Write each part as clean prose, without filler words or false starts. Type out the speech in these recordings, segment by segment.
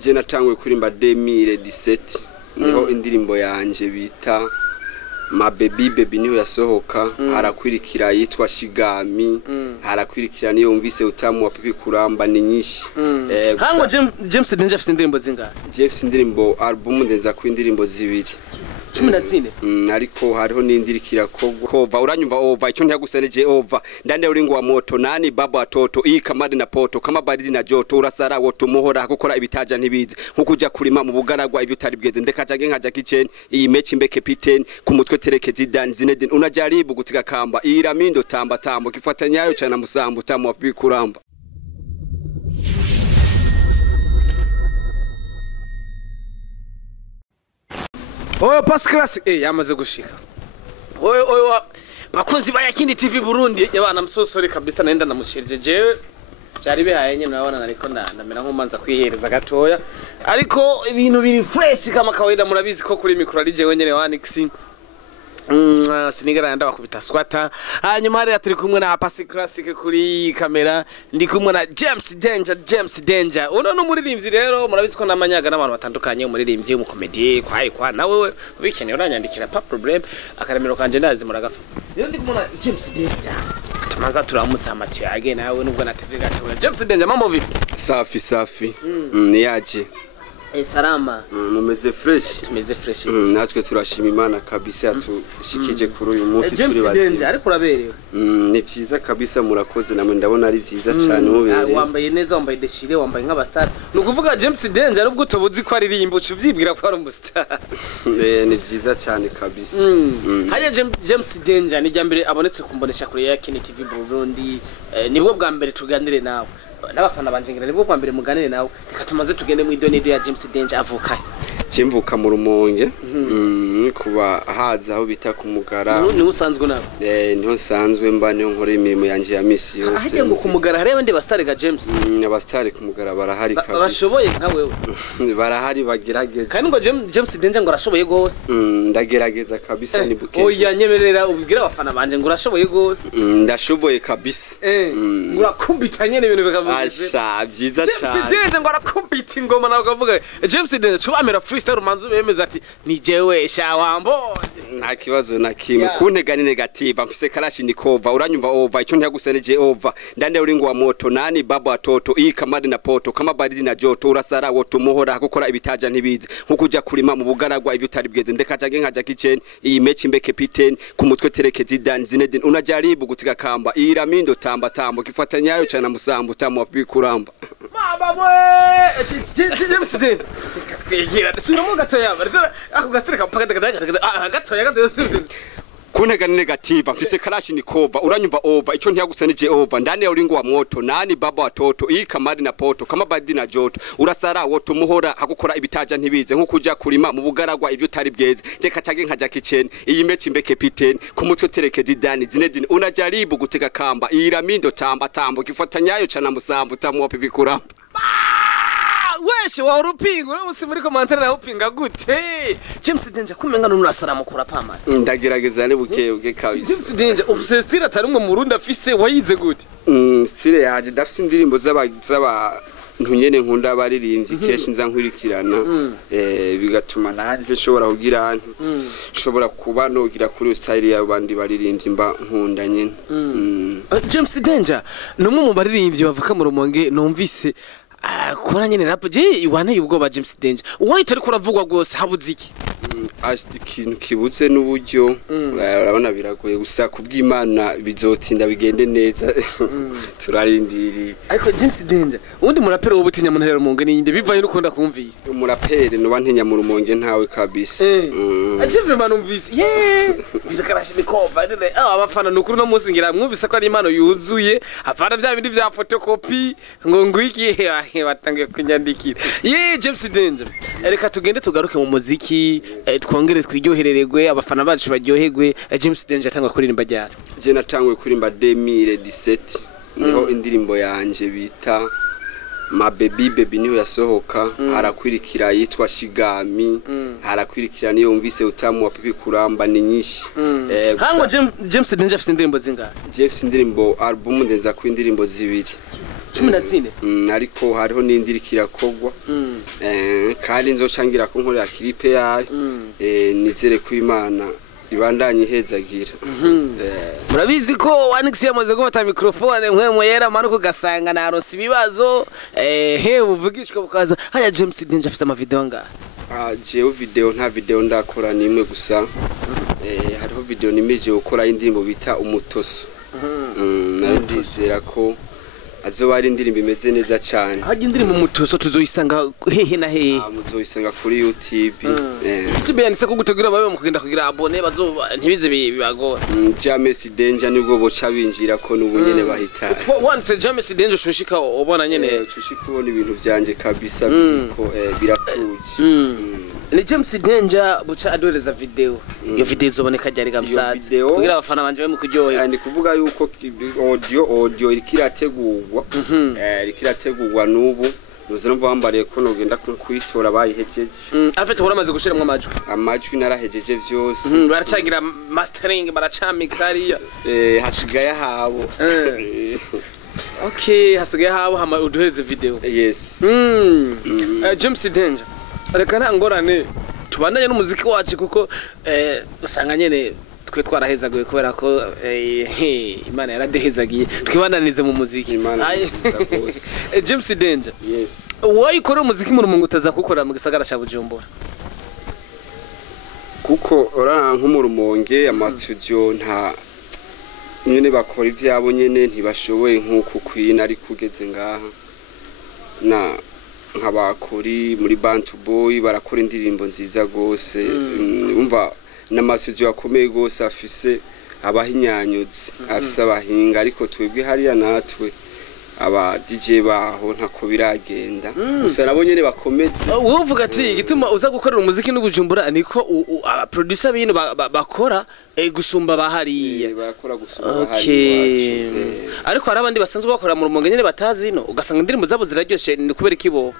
Je natangwe kurimba 2017 niho indirimbo yanje bita Ma baby baby niho yasohoka harakwirikira yitwa Shigami harakwirikira niyo umvise utamu wa pipi kuramba ni nyinshi hango James Danger afite indirimbo zingahe James indirimbo album ndenza ku indirimbo zibiri 14 ariko hariho n'indirikira kova uranyumva over icyo ntiyaguseneje over ndande uringo wa moto nani baba watoto iyi kamari na poto kama baridi na joto urasara woto muhora gukora ibitaja ntibize nkukuja kurima mu bugaragwa ibyo utari bweze ndekaje nkaja kitchen iyi mechi mbe captain ku mutwe tereke Zidane Zinedine unajaribu gutiga kamba iyi ramindo tamba tambo kifatanyayo cyana musambu tamu wa bikuramba Oyo Pasclas yamaze gushika. Oyo bakunzi ba Yakindi TV Burundi yabana musosore kabisa nenda namushirije jewe. Cyari bihaye nyine nabona nariko ndamera nkomanza kwihereza gatoya. Ariko ibintu biri fresh kama kawaida murabizi ko kuri mikro ari jewe nyene Wanix. Sinigara ndabakubita squatter hanyuma hari aturi kumwe na Pasi Classic kuri kamera ndi kumwe na James Danger uno no muririmbyi rero murabizi ko namanyaga n'abantu batandukanye umuririmbyi umukomedie kwa nawe ubikeneye uranyandikira pa problem akaremero kanje ndazi muragafise rero ndi kumwe na James Danger tumanza turamutsa amati yage nawe nubwo natevye gatoya James Danger mambo vipi safi niyaje salama mumeze fresh tumeze fresh natwe turashima Imana kabisa yatushikije kuri uyu munsi turi bazi ariko uraberewe ni byiza kabisa murakoze namwe ndabona ari byiza cyane mubereye wambaye neza wambaye deshire wambaye nk'abastar nukuvuga James Danger arubwo tubuzi ko aririmbo uvyibwira ko ari umustar ni byiza cyane kabisa haya James Danger ni jambere abonetse kumbonesha kuri Yakindi TV Burundi nibwo bwa mbere tuganire nawe n'abafana banjingira nibwo kwa mbere muganire nawe reka tumaze tugende mu idonide ya James Danger avuka Cimvuka mu Rumonge kuba haza aho bita ku Mugara ni usanzwe nawe niho sanzwe mba niho nkora imirimo yanje ya misi yose ahajye ngo ku Mugara hari abandi bastare ga James abastare ku Mugara barahari kabisa bashoboye nka wewe barahari bagerageza kandi ngo James Danger ngo arashoboye gose ndagerageza kabisa ni buke oya nyemerera ubwira abafana banje ngo urashoboye gose ndashoboye kabisa ngo urakumbitanye n'ibintu bikavuga asha byiza cyane James Danger ngo arakumbita ingoma nawe ukavuga James Danger chubamera freestyle umanzu bemeza ati ni jewe shawambo nta kibazo na kimwe kuntega ni negative mfise karashi ni kova uranyumva over icyo ntiyaguseneje over ndande uringo wa moto nani baba watoto iyi kamari na poto kama baridi na joto urasara woto muhora gukora ibitaja ntibize nkukuja kurima mu bugaragwa ibyo utari bweze ndekaje nkaja kitchen iyi mechi mbe captain ku mutwe tereke Zidane Zinedine unajaribu gutiga kamba iyi ramindo tamba tambo kifatanyayo cyana musambu tamu wa bikuramba baba we James Danger kwigira sino gatoya ako gasireka gatoya kuntega ni negative mfise karashi ni kova uranyumva over icyo ntiyagusanije over ndane uringo wa moto nani baba watoto iyi kamari na poto kama baridi na joto urasara woto muhora agukora ibitaja ntibize nkukuja kurima mu bugaragwa ibyo utari bweze ndeka cage nkaja kitchen iyi mechi mbe captain ku mutwe tereke Zidane Zinedine unajaribu gutega kamba iyi ramindo tamba tambo kifatanyayo cyana musambu tamu wa pipi kuramba weshe wa urupingo n'umusi muri commentaire na upinga gute James Danger kumenga nunasara mukura pama ndagerageza ne buke kabisa James Danger ufise style atarumwe mu Burundi afise wayize gute style yaje dafise indirimbo z'aba ntunyene nkunda baririmbyi keshi nza nkwirikirana bigatuma naje nshobora kugira nshobora kuba nogira kuri style y'abandi baririmbyi mba nkunda nyene James Danger numwe mu baririmbyi bavuka mu Rumonge numvise kora nyene rap je iwane ubwoba James Danger uwahita ariko uravugwa gose habuze iki ikintu kibuze n'uburyo urabona biragoye gusa kubw'Imana bizotinda bigende neza turarindiriye ariko James Danger ubundi murapere w'ubutinya mu ntera Rumonge ninde bivaye n'ukunda kumvise umurapere nuba ntinya mu Rumonge ntawe kabisa aje manu mvise bizakarashi mikova abafana nukuri no munsi ngira mwumvise ko ari impano yuzuye apana bya bindi bya photocopy ngo ngwiki batangiye kunyandikira James Danger reka tugende tugaruke mu muziki twongere twiryoherererwe abafana bacu baryoherwe James Danger atangwa kuririmba ryari je natangwe kuririmba 2017 niho indirimbo yanje bita Ma baby baby niho yasohoka harakwirikira yitwa Shigami harakwirikira niyo umvise utamu wa pipi kuramba ni nyinshi hango James Danger afite indirimbo zingahe James indirimbo album ndenza ku indirimbo zibiri 14 ariko hariho n'indirikira kogwa kandi nzocangira ko nkorera clip yayo nizere ko Imana ibandanye ihezagira. Murabizi ko Wanix yamaze gufata microphone mwe yera manuko gasanga naronse ibibazo buvugishwa bukaza haya James Danger afite ama video nga jewe video nta video ndakora nimwe gusa hariho video nimeje gukora indirimbo bita umutoso nayo ndizera ko azoba ari indirimbo imeze neza cyane. Haje indirimbo umutoso tuzoyisanga hehe na hehe? Muzoyisanga kuri YouTube. YouTube yanditse ko gutegura babe mu kugenda kugira abone bazoba ntibize bibagora. James Danger nibwo boca binjira ko n'ubunyene bahita. Once James Danger shushika ubona nyene shushika ubona ibintu byanje kabisa biriko biratuje. Ni James Danger buca adoreza video. Iyo video izoboneka ryari gamsazi kugira abafana banje mu kuryohera. Ndi kuvuga yuko audio ikirategurwa ikirategurwa n'ubu Nuzano bambariye ko nogenda kuyitora bayihejeje. Afite uramaze gushiramo amajwi narahejeje vyose. Baracagira mastering baracamix hariya. Hasigaye habo. Okay, hasigaye habo hama uduheze video. Yes. James Danger. Reka ntangorane tubandanye n'umuziki wacu kuko usanga nyene twe twarahezaguye kubera ko Imana yaradehezagiye twibandanize mu muziki. James Danger. Yes. Wayikora umuziki mu rumungu utaza gukora mu gisagara cya Bujumbura? Kuko ora nk'umurumonge ama studio nta nyene bakora ivyabo nyene ntibashoboye nkuko kwina ari kugeze ngaha na nk'abakori muri Bantu Boy barakora indirimbo nziza gose umva n'amasudio akomeye gose afise abahinyanyuzi afise abahinga ariko twebwe hariya natwe aba DJ baho ntako biragenda gusa nabo nyene bakomeze. Wovuga ati igituma uza gukorera umuziki n'Ubujumbura niko aba producer bino bakora gusumba bahariya bakora gusumba bahariya. Ariko hari abandi basanzwe bakora mu rumonge nyene batazi no ugasanga indirimbo zabo ziraryoshe ni kubera ikibo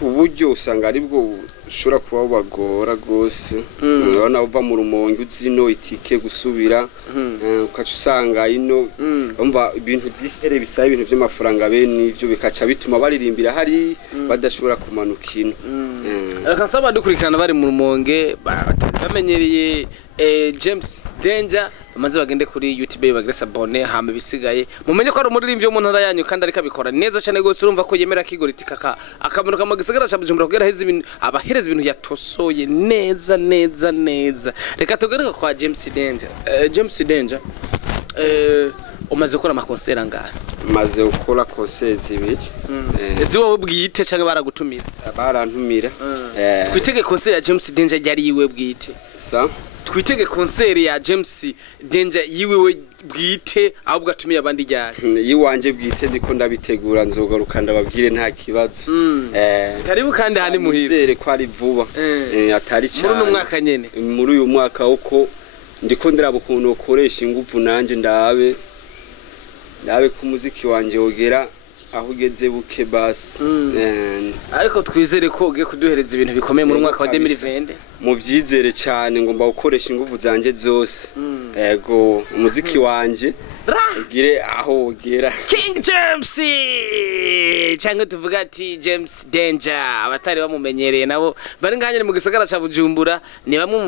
uburyo usanga aribwo ushobora kuba bagora gose. Urabona uva mu rumonge uzino itike gusubira ukaca usanga ino umva ibintu by'isere bisaba ibintu by'amafaranga bene ivyo bikaca bituma baririmbira hari badashobora kumanukina. Reka nsaba dukurikirana bari mu rumonge bamenyereye James Danger bamaze bagende kuri YouTube bagresa abone hama bisigaye mumenye ko ari umuririmbyi wo mu ntara yanyu kandi ariko abikora neza cyane gose urumva ko yemera kigoritika akamunuka mu gisagara cya Bujumbura kugera heza ibintu abahereza ibintu yatosoye neza. Reka tugaruka kwa James Danger. James Danger umaze gukora amakonsera ngaha? Maze gukora concert zibiri. Ezi wowe bwite cyangwa baragutumira? Barantumira. Twitege concert ya James Danger yari yiwe bwite. Sa twitege concert ya James Danger yiwe bwite ahubwo atumiye abandi ryari? Yiwanje bwite ndiko ndabitegura nzogaruka ndababwire nta kibazo. Karibu kandi hani muhira. Nizere ko ari vuba. Atari cyane. Muri uyu mwaka nyene. Muri uyu mwaka uko ndiko ndiraba ukuntu ukoresha ingufu nanje ndabe ku muziki wanje wogera aho ugeze buke basi. Ariko twizere ko ugiye kuduhereza ibintu bikomeye muri mwaka wa 2020. Mu byizere cyane ngomba gukoresha ingufu zanje zose. Yego umuziki wanje ugire aho ugera. King James cyangwa tuvuga ati James Danger abatari bamumenyereye nabo bari nganye mu gisagara cya Bujumbura ni bamwe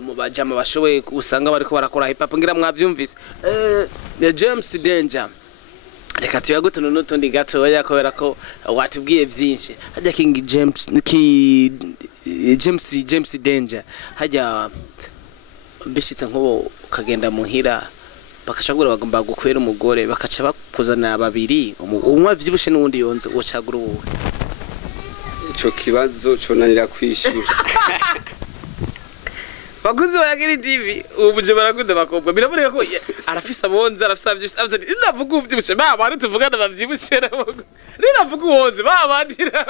mu bajama bashoboye usanga bariko barakora hip hop ngira mwavyumvise. James Danger reka tuyagutu n'utundi gatoya kubera ko watubwiye byinshi. Hajya King James Danger hajya bishitse nko ukagenda muhira bakashagura bagomba gukwera umugore bakaca bakuzana babiri umwe vyibushe n'undi yonze ucagura wowe. Ico kibazo conanira kwishura. Baguzi bayagira TV ubuje barakude bakobwa biraboneka ko arafisa bonza arafisa byose afite ndavuga uvyibushe baba ari tuvugana bavyibushe nabo rinavuga uwonze baba ndira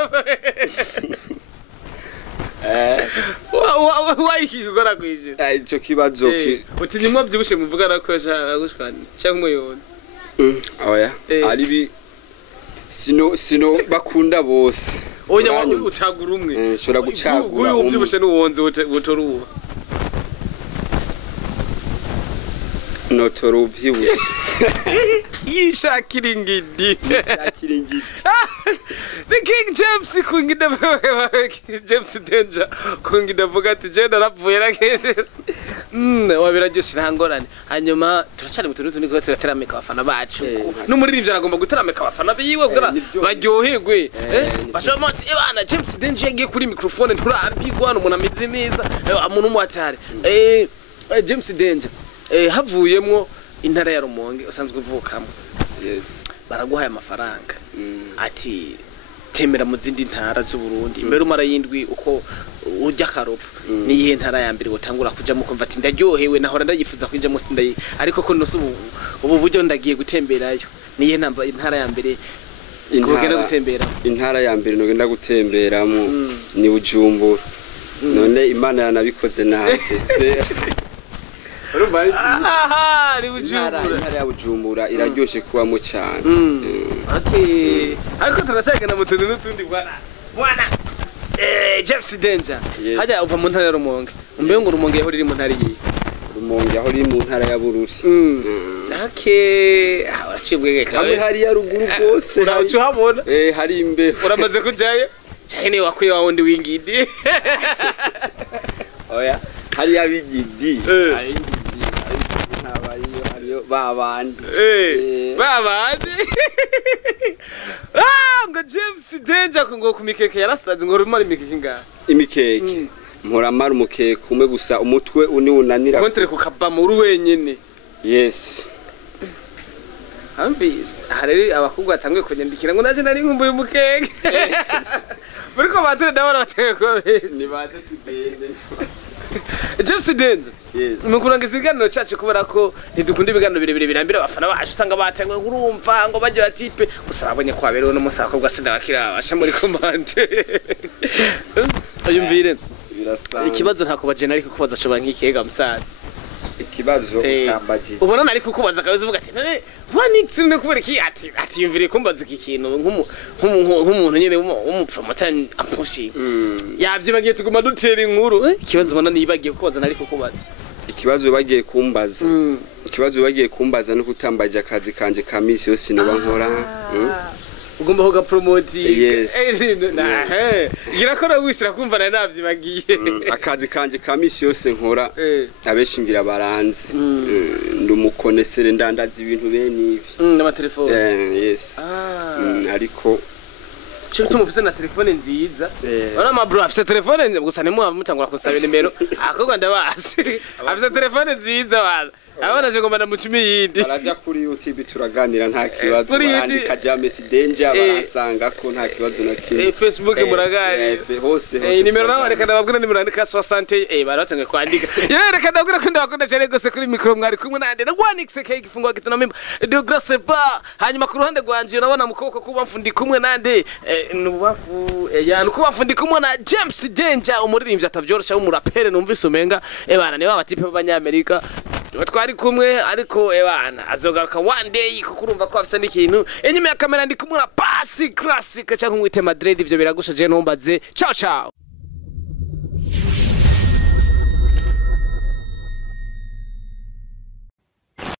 wayiki gukora kwije ico kibazo utinyuma byibushe muvugana ko gushwana cyangwa umuyonze. Oya ari sino bakunda bose. Oya utagura umwe shora gucagura ubyibushe n'uwonze wotoruwa. notora uvyibushe yishakira ingidi yakira ingiti the King James kungida James Danger kungida vuga ati je naravuye rakende wabiraryoshe ntangorane hanyuma turacari mu tuntu niko turaterameka abafana bacu n'umuririmbyi aragomba gutarameka abafana biwe kugira baryoherwe bacomati ebana James Danger yagiye kuri microphone nturambigwa n'umuntu ameze neza umuntu umwatare James Danger havuyemwo intara ya Rumonge usanzwe uvukamo yes baraguhaye amafaranga ati temera mu zindi ntara z'u Burundi mbere umara yindwi uko urya karopa niyihe ntara ya mbere gutangura kuja mu kumva ati ndaryohewe nahora ndayifuza kwinja mu sindayi ariko ko nose ubu buryo ndagiye gutemberayo niyihe ntara ya mbere kugenda gutembera intara ya mbere nogenda gutemberamo ni Bujumbura none Imana yanabikoze nahageze intara ya Bujumbura iraryoshe kubamo cyane okay ariko turacagana mu tuntu n'utundi bwana James Danger hajya uva mu ntara ya Rumonge umbe ngo Rumonge yaho riri mu ntara yiye Rumonge aho riri mu ntara ya Bururi okay uracibwege kamwe hari ya ruguru rwose uracu habona hari imbe uramaze kujaye cyane wakwiye wa wundi wingidi oya hari abigidi babandi ngo James Danger ngo kumikeke yarasaze ngo rumara imikeke ngaha imikeke mporamara umukeke umwe gusa umutwe uni unanira kontre ku kabamo uri wenyene yes ambis hareri abakugwa atangwe kunyandikira ngo naje nari nkumbuye umukeke buriko batire ndabona batenge ko ni bade tudende James Danger yes mukuranga iziganiro cyacu kubera ko ntidukunda ibiganiro birebire birambira abafana bacu usanga batengwe urumva ngo baje batipe gusa babonye ko aberewe no musako bwa senda bakira basha muri commande ayumvire birasa ikibazo ntako baje nari kukubaza coba nk'ikega musaza ikibazo utambagije ubona nari kukubaza kabuze uvuga ati none wanix ne kubera iki ati yumvire kumbaza iki kintu nk'umuntu nyene w'umupromoter ampushi yavyibagiye tuguma dutera inkuru ikibazo ubona nibagiye kukubaza nari kukubaza ikibazo bagiye kumbaza ikibazo bagiye kumbaza no kutambaje akazi kanje ka misi yose no bankora ugomba ho gapromoti yes girakora wishira kumva na navyibagiye akazi kanje ka misi yose nkora abeshingira baranzi ndumukonesere ndandaza ibintu bene ibi n'ama telefone yes ariko cyo tumufise na telefone nziza ora ma bro afise telefone gusa nemu mutangura kusaba nimero akogwa ndabazi afise telefone nziza wala abana je ngomba mucumi yindi baraja kuri YouTube turaganira nta kibazo barandika James Danger barasanga ko nta kibazo na kimwe Facebook muragari hose nimero nawe reka ndababwira nimero andika 60 baratangiye kwandika reka ndabwira ko ndabakunda cyane gose kuri micro mwari kumwe nande na 1xk igifungwa gitana member Douglas Ba hanyuma ku ruhande rwanje urabona mukoko kuba mfundi kumwe nande nubafu yani kuba mfundi kumwe na James Danger umuririmbyi atavyorosha w'umurapere numvise umenga bana ni baba-tipe b'abanyamerika twari kumwe ariko ebana azogaruka one day kuko urumva ko afite n'ikintu inyuma ya kamera ndi kumwe na Pasi Classic cyangwa mwite Madrid ivyo biragusha je ntumbaze ciao ciao